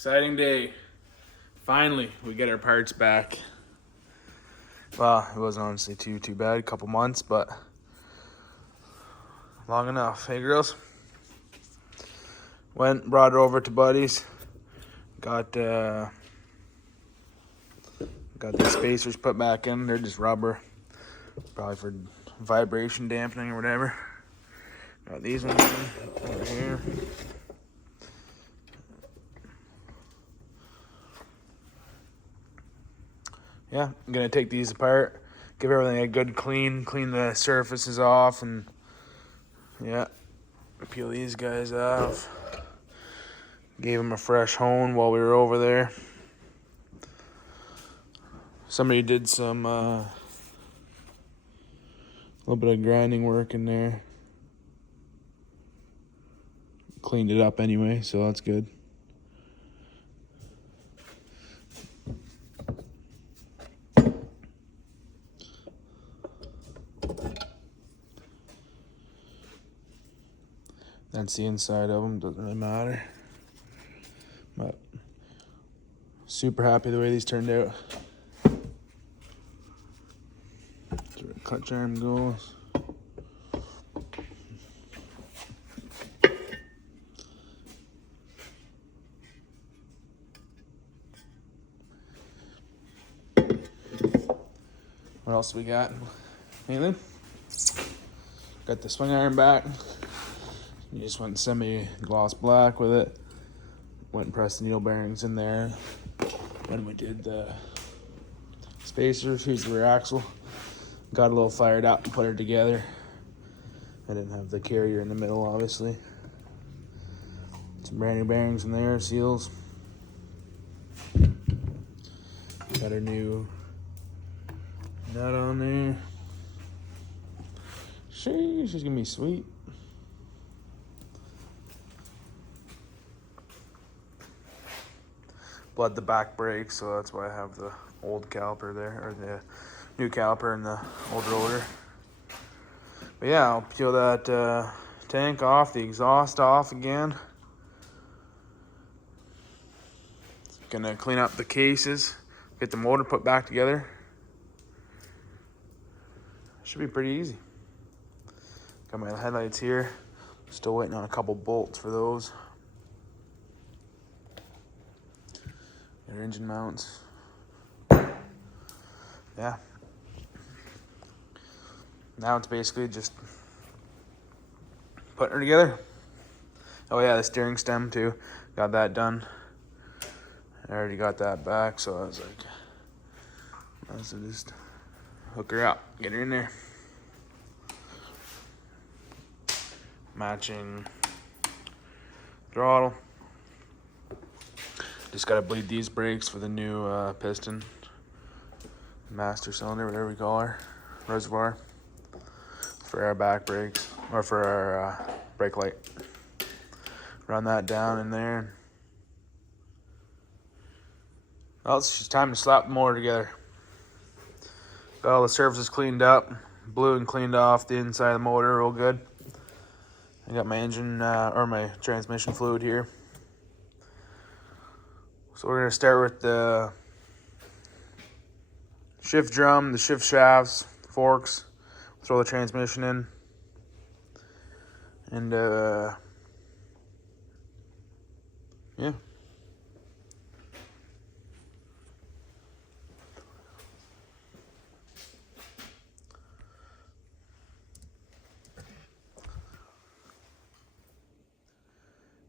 Exciting day. Finally, we get our parts back. Well, it wasn't honestly too bad, a couple months, but long enough. Hey girls? Brought it over to Buddy's. Got the spacers put back in. They're just rubber, probably for vibration dampening or whatever. Got these ones over here. Yeah, I'm gonna take these apart, give everything a good clean the surfaces off, and yeah, peel these guys off. Gave them a fresh hone while we were over there. Somebody did some little bit of grinding work in there. Cleaned it up anyway, so that's good. That's the inside of them, doesn't really matter. But super happy the way these turned out. That's where the clutch arm goes. What else we got? Anything? Got the swing iron back. You just went semi-gloss black with it. Went and pressed the needle bearings in there. Then we did the spacers. Here's the rear axle. Got a little fired up and put it together. I didn't have the carrier in the middle, obviously. Some brand new bearings in there, seals. Got a new nut on there. She's gonna be sweet. Bled the back brake, so that's why I have the old caliper there, or the new caliper and the old rotor. But yeah, I'll peel that tank off, the exhaust off again. Gonna clean up the cases, get the motor put back together. Should be pretty easy. Got my headlights here. Still waiting on a couple bolts for those. Got our engine mounts. Yeah. Now it's basically just putting her together. Oh yeah, the steering stem too. Got that done. I already got that back, so I was like, might as well just hook her up, get her in there. Matching throttle. Just gotta bleed these brakes for the new piston, master cylinder, whatever we call her, reservoir, for our back brakes, or for our brake light. Run that down in there. Well, it's just time to slap the motor together. Got all the surfaces cleaned up, blew and cleaned off the inside of the motor real good. I got my engine, or my transmission fluid here. So we're gonna start with the shift drum, the shift shafts, forks, throw the transmission in. And yeah.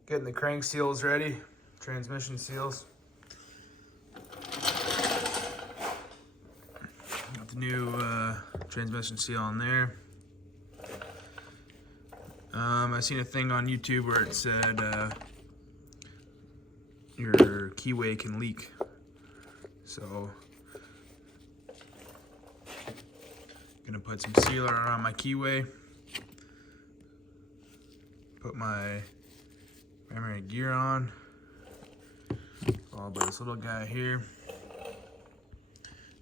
Getting the crank seals ready, transmission seals. Got the new transmission seal on there. I seen a thing on YouTube where it said your keyway can leak. So, gonna put some sealer on my keyway. Put my primary gear on, followed by this little guy here.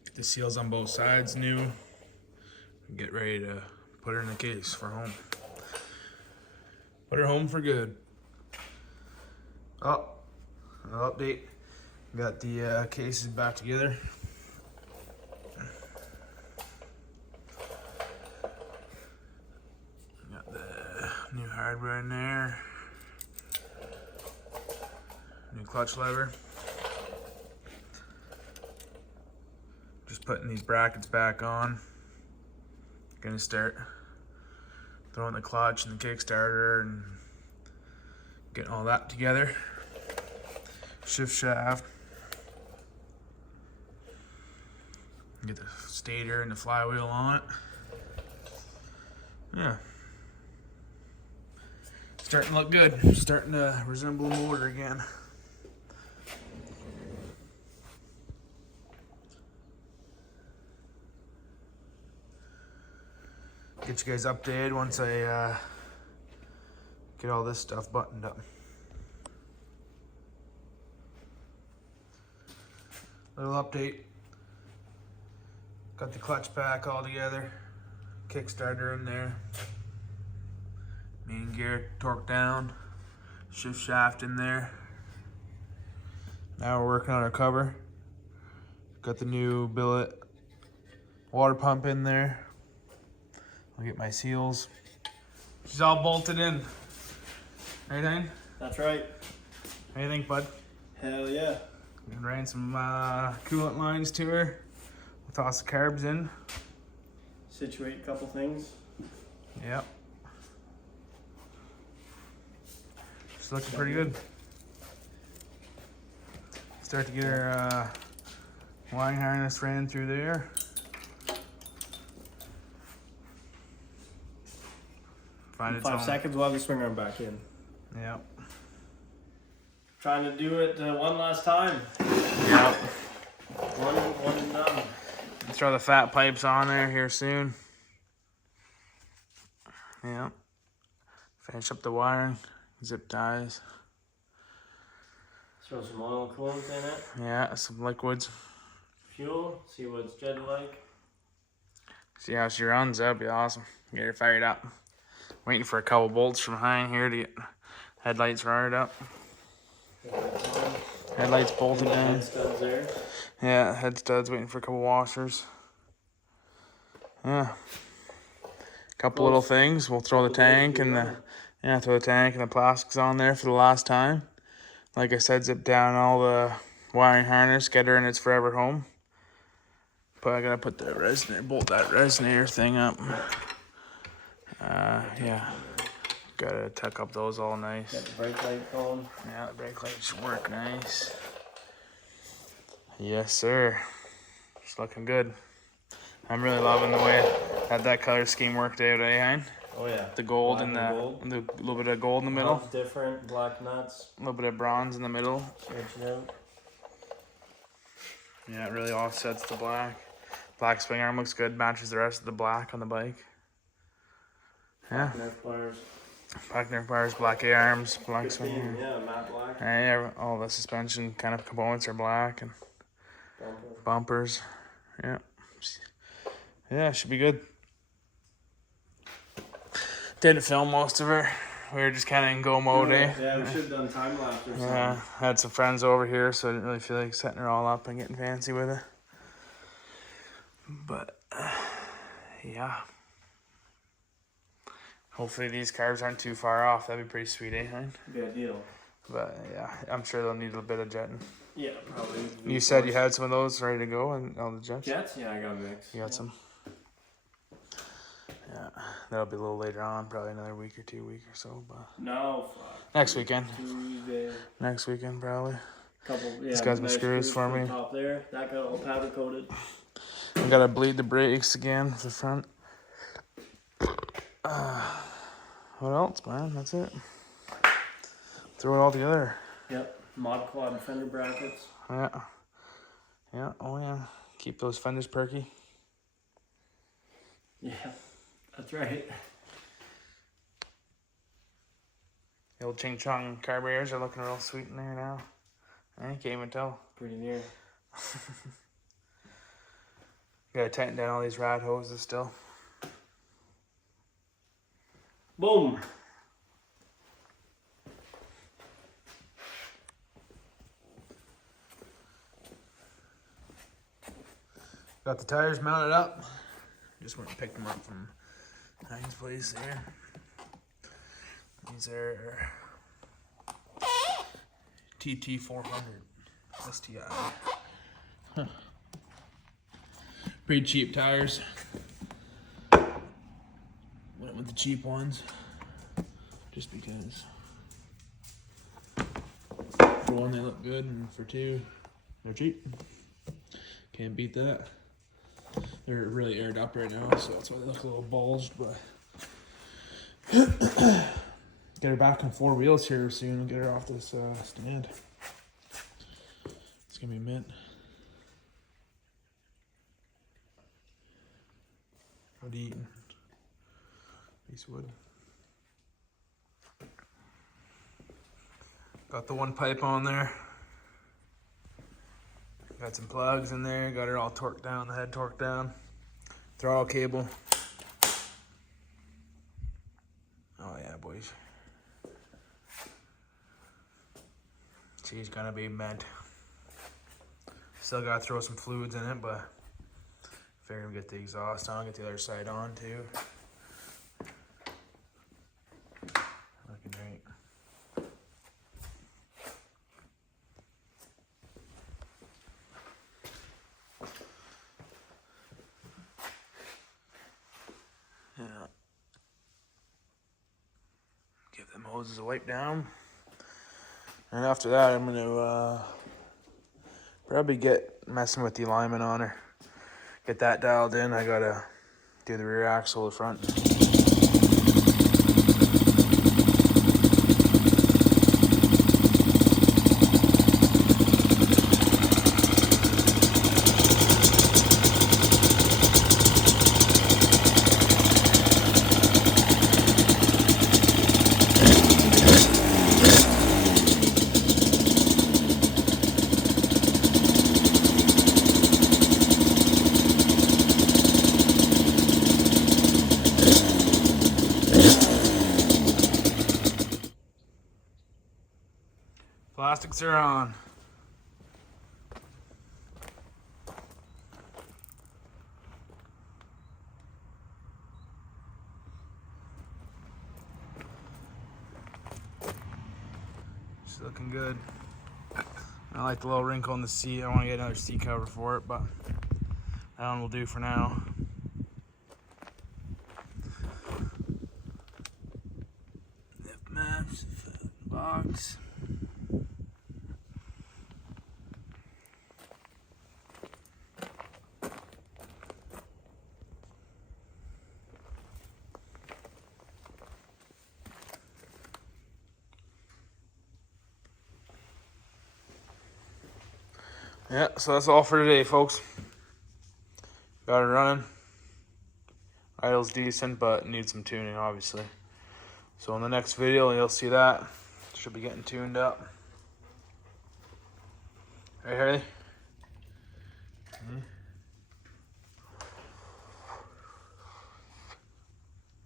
Get the seals on both sides new. And get ready to put her in the case for home. Put her home for good. Oh, Another update. Got the cases back together. Got the new hardware in there. New clutch lever. Just putting these brackets back on. Gonna start throwing the clutch and the Kickstarter and getting all that together. Shift shaft. Get the stator and the flywheel on it. Yeah. Starting to look good. Starting to resemble a motor again. Get you guys updated once I get all this stuff buttoned up. Little update. Got the clutch pack all together. Kickstarter in there. Main gear torqued down. Shift shaft in there. Now we're working on our cover. Got the new billet water pump in there. I'll get my seals. She's all bolted in. Anything? That's right. What do you think, bud? Hell yeah. And ran some coolant lines to her. We'll toss the carbs in. Situate a couple things. Yep. She's looking pretty good. Start to get her wiring harness ran through there. Find In its 5 own. seconds, we'll have the swing arm back in. Yep. Trying to do it one last time. Yep. One and done. Throw the fat pipes on there here soon. Yep. Finish up the wiring. Zip ties. Throw some oil and coolant in it. Yeah, some liquids. Fuel. See what it's jetted like. See how she runs. That'd be awesome. Get her fired up. Waiting for a couple bolts from behind here to get headlights fired up. Headlights bolted down. Head studs there. Yeah, head studs. Waiting for a couple washers. Yeah. Couple little things. We'll throw the tank and the plastics on there for the last time. Like I said, zip down all the wiring harness, get her in its forever home. But I gotta put the resonator, bolt that resonator thing up. Yeah. Gotta tuck up those all nice. Got the brake light going. Yeah, the brake light should work nice. Yes, sir. It's looking good. I'm really loving the way that color scheme worked out, eh, Hein? Oh yeah. The gold Black and gold. the little bit of gold in the middle. Nuts different. Black nuts. A little bit of bronze in the middle. Switch it out. Yeah, it really offsets the black. Black swing arm looks good. Matches the rest of the black on the bike. Yeah. Nerf pliers. Black nerf bars, black A-arms, black Good swing theme, arm. yeah, matte black. Yeah, all the suspension kind of components are black and Bumper. bumpers. Yeah. Yeah, should be good. Didn't film most of her. We were just kind of in go mode, eh? Yeah, we should have done time lapse or something. Yeah, had some friends over here, so I didn't really feel like setting her all up and getting fancy with it. But, yeah. Hopefully these carbs aren't too far off. That'd be pretty sweet, eh, Hein? Good deal. But, yeah, I'm sure they'll need a bit of jetting. Yeah, probably. You said you had some of those ready to go and all the jets? Jets? Yeah, I got a mix. You got some? Yeah, that'll be a little later on, probably another week or so, but No, fuck. next weekend. Tuesday. Next weekend, probably. Couple, yeah. He's got some nice screws for me. Top there. That got all powder coated. I gotta bleed the brakes again for the front. What else, man? That's it. Throw it all together. Yep. Mod quad fender brackets. Yeah. Yeah, oh yeah. Keep those fenders perky. Yeah, that's right. The old Ching Chong carburetors are looking real sweet in there now. I can't even tell. Pretty near. Gotta tighten down all these rad hoses still. Boom. Got the tires mounted up. Just went and picked them up from Heinz place there. These are TT 400 STI. Huh. Pretty cheap tires. Went with the cheap ones just because for one they look good, and for two they're cheap. Can't beat that. They're really aired up right now, so that's why they look a little bulged, but get her back on 4 wheels here soon and get her off this stand. It's gonna be mint. What are you eating? Piece of wood. Got the one pipe on there. Got some plugs in there. Got her all torqued down, the head torqued down. Throttle cable. Oh yeah, boys. She's gonna be mint. Still gotta throw some fluids in it, but figure we get the exhaust on, get the other side on too. Looking great. Yeah. Give them hoses a wipe down. And after that, I'm gonna probably get messing with the alignment on her. Get that dialed in. I gotta do the rear axle, the front. Plastics are on. It's looking good. I like the little wrinkle in the seat. I want to get another seat cover for it, but that one will do for now. Lift maps, box. Yeah, so that's all for today, folks. Got it running. Idle's decent, but needs some tuning, obviously. So in the next video, you'll see that. Should be getting tuned up. Right, Harley?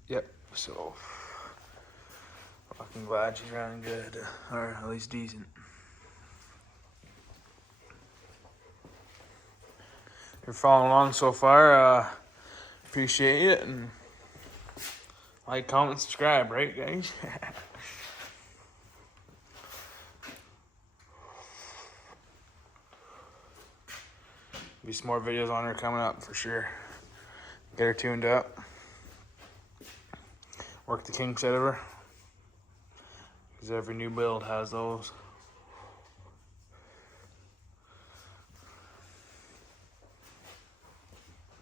Yep, so fucking glad she's running good, or at least decent. If you're following along so far, appreciate it, and like, comment, subscribe, right, guys? Be some more videos on her coming up for sure. Get her tuned up. Work the kinks out of her, because every new build has those.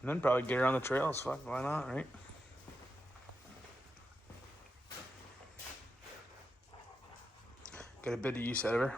And then probably get her on the trails. Fuck, why not, right? Get a bit of use out of her.